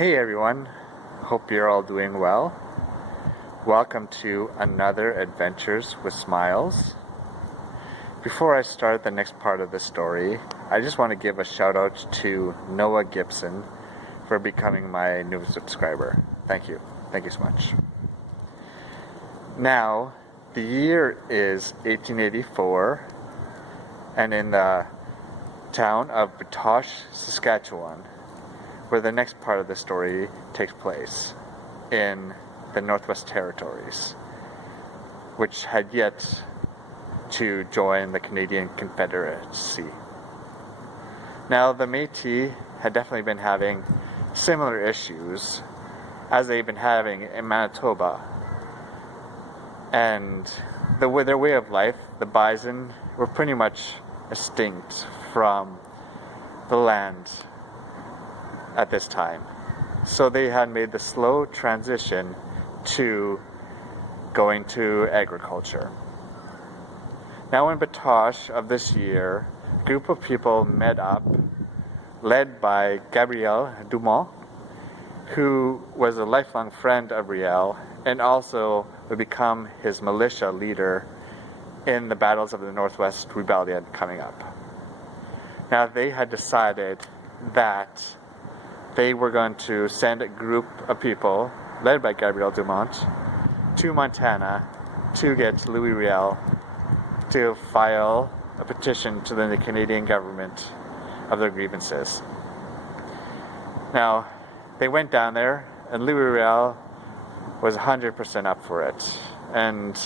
Hey everyone, hope you're all doing well. Welcome to another Adventures with Smiles. Before I start the next part of the story, I just want to give a shout out to Noah Gibson for becoming my new subscriber. Thank you. Thank you so much. Now, the year is 1884, and in the town of Batoche, Saskatchewan, where the next part of the story takes place, in the NorthWest territories, which had yet to join the Canadian Confederacy. Now, the Métis had definitely been having similar issues as they've been having in Manitoba. And their way of life, the bison, were pretty much extinct from the land at this time. So they had made the slow transition to going to agriculture. Now in Batoche of this year, a group of people met up, led by Gabriel Dumont, who was a lifelong friend of Riel and also would become his militia leader in the battles of the NorthWest Rebellion coming up. Now they had decided that they were going to send a group of people, led by Gabriel Dumont, to Montana to get Louis Riel to file a petition to the Canadian government of their grievances. Now, they went down there, and Louis Riel was 100% up for it. And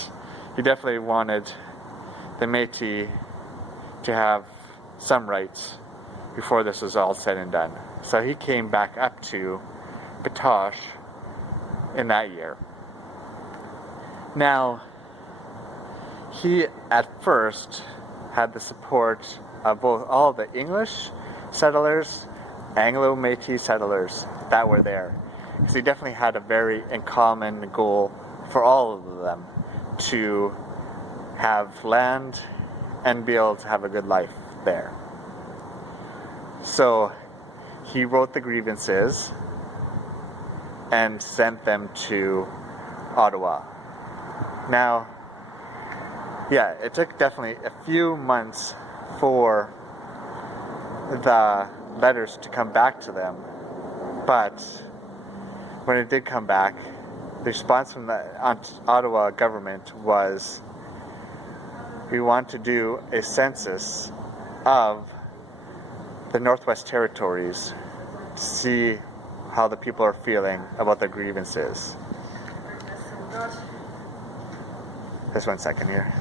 he definitely wanted the Métis to have some rights before this was all said and done. So he came back up to Batoche in that year. Now, he at first had the support of both all the English settlers, Anglo-Métis settlers that were there. Because he definitely had a very in common goal for all of them to have land and be able to have a good life there. So he wrote the grievances and sent them to Ottawa. Now, yeah, it took definitely a few months for the letters to come back to them, but when it did come back, the response from the Ottawa government was, we want to do a census of the Northwest Territories to see how the people are feeling about their grievances. Just 1 second here.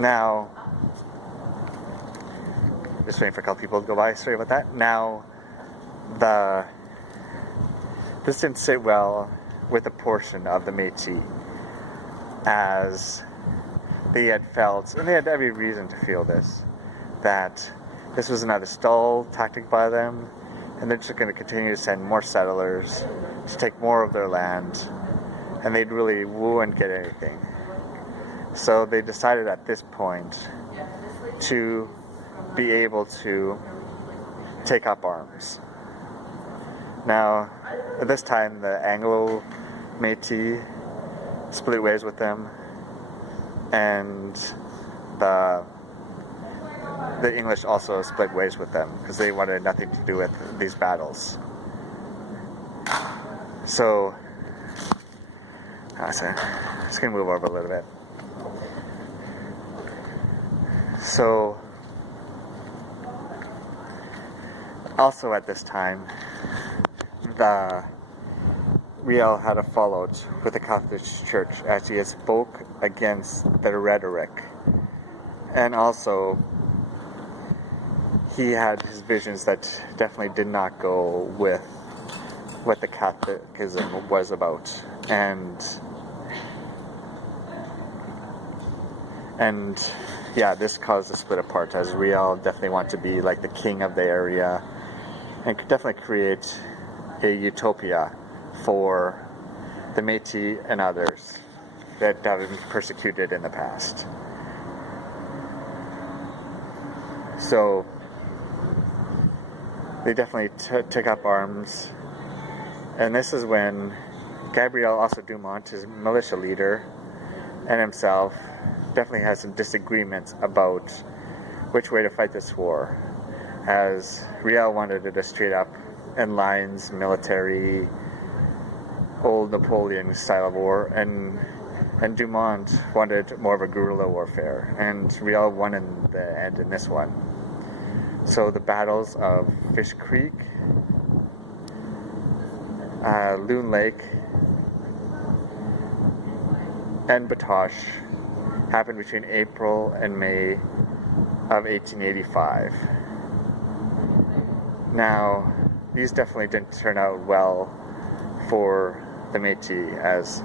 Now, just waiting for a couple people to go by. Sorry about that. Now, this didn't sit well with a portion of the Métis, as they had felt, and they had every reason to feel this, that this was another stall tactic by them, and they're just going to continue to send more settlers to take more of their land, and they'd really wouldn't get anything. So they decided at this point to be able to take up arms. Now, at this time, the Anglo-Métis split ways with them, and the English also split ways with them because they wanted nothing to do with these battles. So, just gonna move over a little bit. So, also at this time, the Riel had a fallout with the Catholic Church as he spoke against their rhetoric, and also he had his visions that definitely did not go with what the Catholicism was about, and yeah, this caused a split apart, as Riel definitely wanted to be like the king of the area and could definitely create a utopia for the Métis and others that have been persecuted in the past. So they definitely took up arms. And this is when Gabriel also Dumont, his militia leader, and himself definitely had some disagreements about which way to fight this war. As Riel wanted it a straight up in lines, military, old Napoleon style of war, and Dumont wanted more of a guerrilla warfare, and Riel won in the end in this one. So the battles of Fish Creek, Loon Lake, and Batoche happened between April and May of 1885. Now, these definitely didn't turn out well for the Métis, as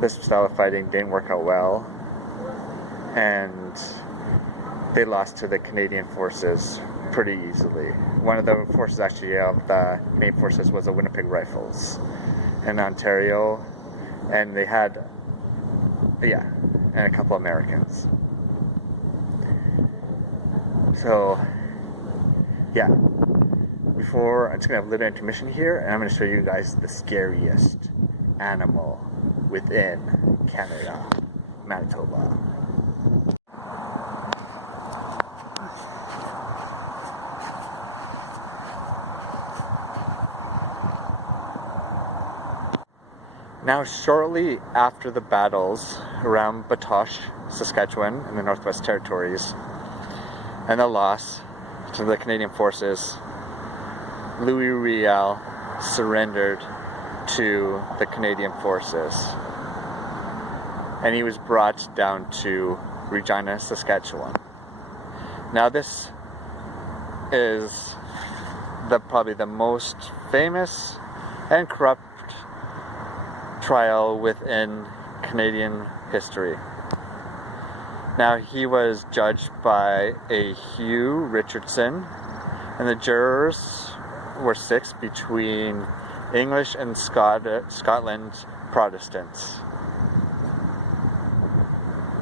this style of fighting didn't work out well, and they lost to the Canadian forces pretty easily. One of the forces actually of the Canadian forces was the Winnipeg Rifles in Ontario, and they had, and a couple Americans. So, before, I'm just going to have a little intermission here, and I'm going to show you guys the scariest animal within Canada, Manitoba. Now, shortly after the battles around Batoche, Saskatchewan, in the Northwest Territories, and the loss to the Canadian forces, Louis Riel surrendered to the Canadian forces, and he was brought down to Regina, Saskatchewan. Now, this is probably the most famous and corrupt trial within Canadian history. Now, he was judged by a Hugh Richardson, and the jurors were 6 between English and Scotland Protestants.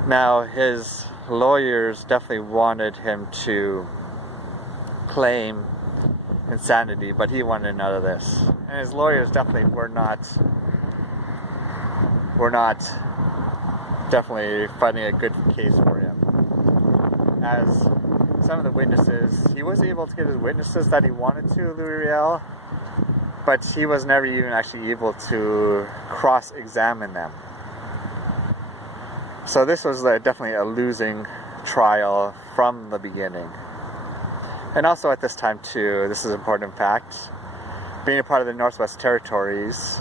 Now, his lawyers definitely wanted him to claim insanity, but he wanted none of this. And his lawyers definitely were not definitely fighting a good case for him. As some of the witnesses, he was able to get his witnesses that he wanted to, Louis Riel, but he was never even actually able to cross-examine them. So this was definitely a losing trial from the beginning. And also at this time too, this is an important fact, being a part of the Northwest Territories,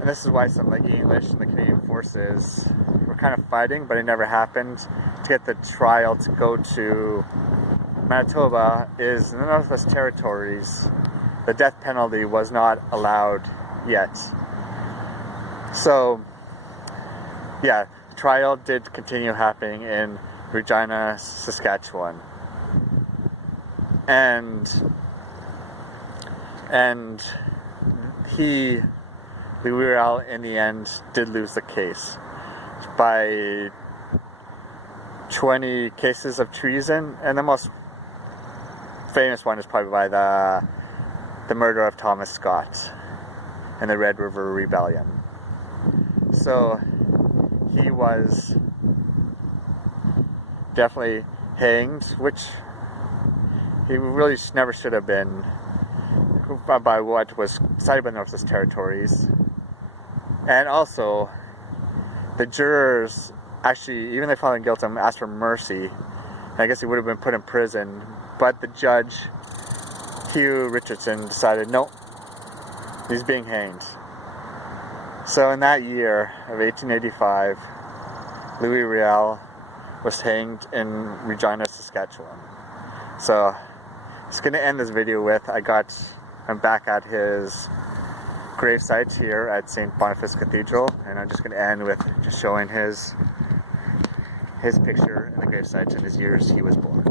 and this is why some like English and the Canadian forces were kind of fighting, but it never happened, to get the trial to go to Manitoba, is in the Northwest Territories, the death penalty was not allowed yet. So, the trial did continue happening in Regina, Saskatchewan. And Louis Riel, in the end, did lose the case by 20 cases of treason, and the most famous one is probably by the murder of Thomas Scott in the Red River Rebellion. So he was definitely hanged, which he really never should have been, by what was decided by the Northwest Territories. And also, the jurors actually, even they found him guilty, asked for mercy. And I guess he would have been put in prison. But the judge, Hugh Richardson, decided, no, he's being hanged. So in that year of 1885, Louis Riel was hanged in Regina, Saskatchewan. So, just going to end this video with, I'm back at his gravesite here at St. Boniface Cathedral, and I'm just going to end with just showing his picture in the gravesite and his years he was born.